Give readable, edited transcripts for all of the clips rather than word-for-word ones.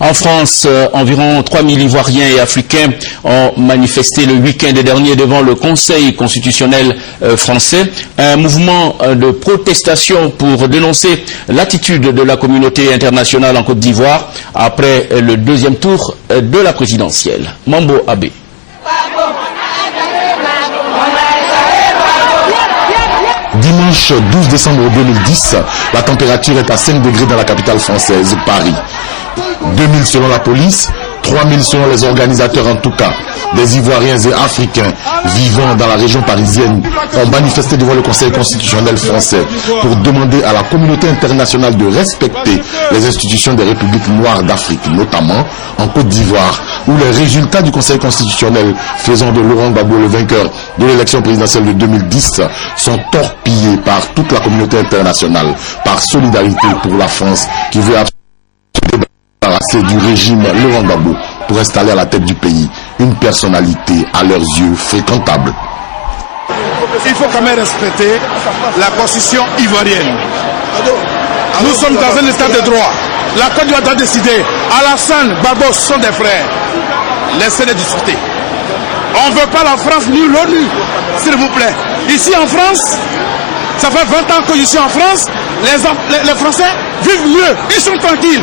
En France, environ 3000 Ivoiriens et Africains ont manifesté le week-end dernier devant le Conseil constitutionnel français. Un mouvement de protestation pour dénoncer l'attitude de la communauté internationale en Côte d'Ivoire après le deuxième tour de la présidentielle. Mambo Abbé. Dimanche 12 décembre 2010, la température est à 5 degrés dans la capitale française, Paris. 2000 selon la police, 3000 selon les organisateurs en tout cas. Des Ivoiriens et Africains vivant dans la région parisienne ont manifesté devant le Conseil constitutionnel français pour demander à la communauté internationale de respecter les institutions des républiques noires d'Afrique, notamment en Côte d'Ivoire, où les résultats du Conseil constitutionnel faisant de Laurent Gbagbo le vainqueur de l'élection présidentielle de 2010 sont torpillés par toute la communauté internationale, par solidarité pour la France qui veut débarrasser du régime Laurent Gbagbo pour installer à la tête du pays une personnalité à leurs yeux fréquentable. Il faut quand même respecter la constitution ivoirienne. Nous sommes dans un état de droit. La Côte d'Ivoire doit décider. Alassane, Gbagbo sont des frères. Laissez-les discuter. On ne veut pas la France ni l'ONU, s'il vous plaît. Ici en France, ça fait 20 ans que je suis en France, les Français vivent mieux, ils sont tranquilles.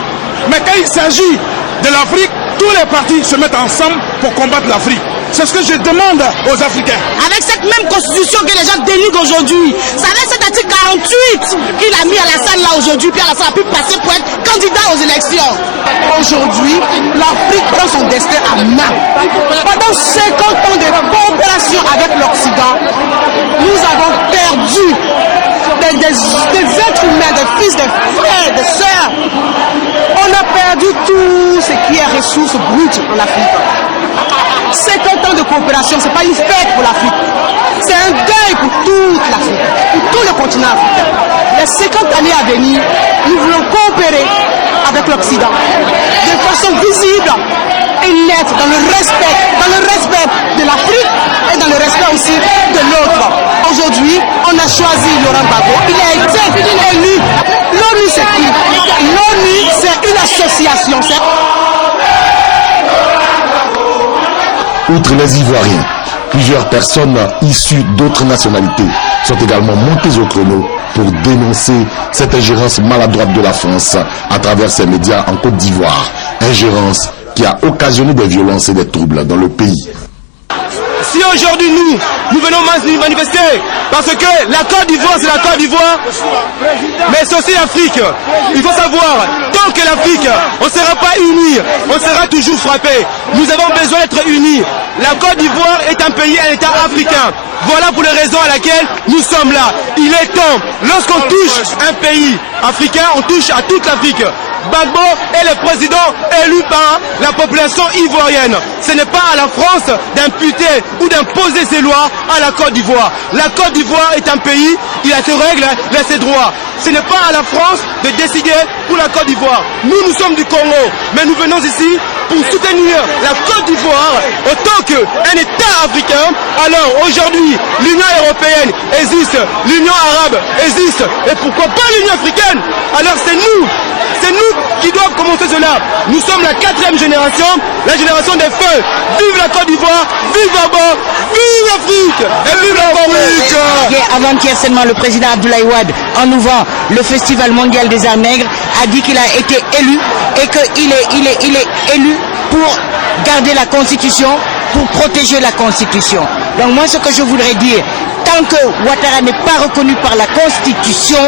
Mais quand il s'agit de l'Afrique, tous les partis se mettent ensemble pour combattre l'Afrique. C'est ce que je demande aux Africains. Avec cette même constitution que les gens dénigrent aujourd'hui, ça avec cet article 48 qu'il a mis à la salle là aujourd'hui, puis Alassane a pu passer pour être candidat aux élections. Aujourd'hui, l'Afrique prend son destin à main. Pendant 50 ans de coopération avec l'Occident, nous avons perdu des êtres humains, des fils, des frères, des sœurs. On a perdu tout ce qui est ressources brutes en Afrique. 50 ans de coopération, ce n'est pas une fête pour l'Afrique. C'est un deuil pour toute l'Afrique, pour tout le continent africain. Les 50 années à venir, nous voulons coopérer avec l'Occident de façon visible et nette, dans le respect de l'Afrique et dans le respect aussi de l'autre. Aujourd'hui, on a choisi Laurent Gbagbo. Il a été élu. L'ONU, c'est qui? L'ONU, c'est une association. Outre les Ivoiriens, plusieurs personnes issues d'autres nationalités sont également montées au chrono pour dénoncer cette ingérence maladroite de la France à travers ses médias en Côte d'Ivoire. Ingérence qui a occasionné des violences et des troubles dans le pays. Si aujourd'hui nous venons manifester, parce que la Côte d'Ivoire c'est la Côte d'Ivoire, mais c'est aussi l'Afrique. Il faut savoir, tant que l'Afrique, on ne sera pas unis, on sera toujours frappé. Nous avons besoin d'être unis. La Côte d'Ivoire est un pays, un État africain. Voilà pour les raisons à laquelle nous sommes là. Il est temps, lorsqu'on touche un pays africain, on touche à toute l'Afrique. Gbagbo est le président élu par la population ivoirienne. Ce n'est pas à la France d'imputer ou d'imposer ses lois à la Côte d'Ivoire. La Côte d'Ivoire est un pays, il a ses règles, il a ses droits. Ce n'est pas à la France de décider pour la Côte d'Ivoire. Nous sommes du Congo, mais nous venons ici pour soutenir la Côte d'Ivoire autant qu'un État africain. Alors aujourd'hui, l'Union européenne existe, l'Union arabe existe, et pourquoi pas l'Union africaine? Alors c'est nous qui doivent commencer cela. Nous sommes la 4e génération, la génération des feux. Vive la Côte d'Ivoire, vive Gbagbo, vive l'Afrique et vive l'Afrique. Avant-hier seulement, le président Abdoulaye Wade, en ouvrant le Festival mondial des arts nègres, a dit qu'il a été élu et qu'il est élu pour garder la Constitution, pour protéger la Constitution. Donc moi, ce que je voudrais dire, tant que Ouattara n'est pas reconnu par la Constitution,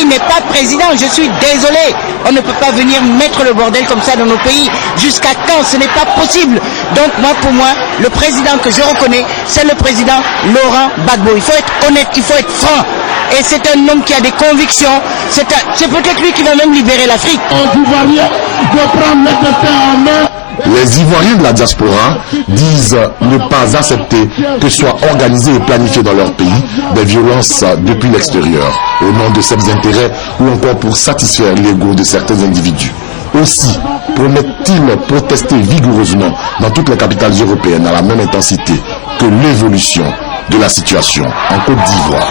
il n'est pas président. Je suis désolé. On ne peut pas venir mettre le bordel comme ça dans nos pays. Jusqu'à quand? Ce n'est pas possible. Donc pour moi, le président que je reconnais, c'est le président Laurent Gbagbo. Il faut être honnête, il faut être franc. Et c'est un homme qui a des convictions. C'est peut-être lui qui va même libérer l'Afrique. Les Ivoiriens de la diaspora disent ne pas accepter que soient organisées et planifiées dans leur pays des violences depuis l'extérieur, au nom de certains intérêts ou encore pour satisfaire l'ego de certains individus. Aussi, promettent-ils protester vigoureusement dans toutes les capitales européennes à la même intensité que l'évolution de la situation en Côte d'Ivoire.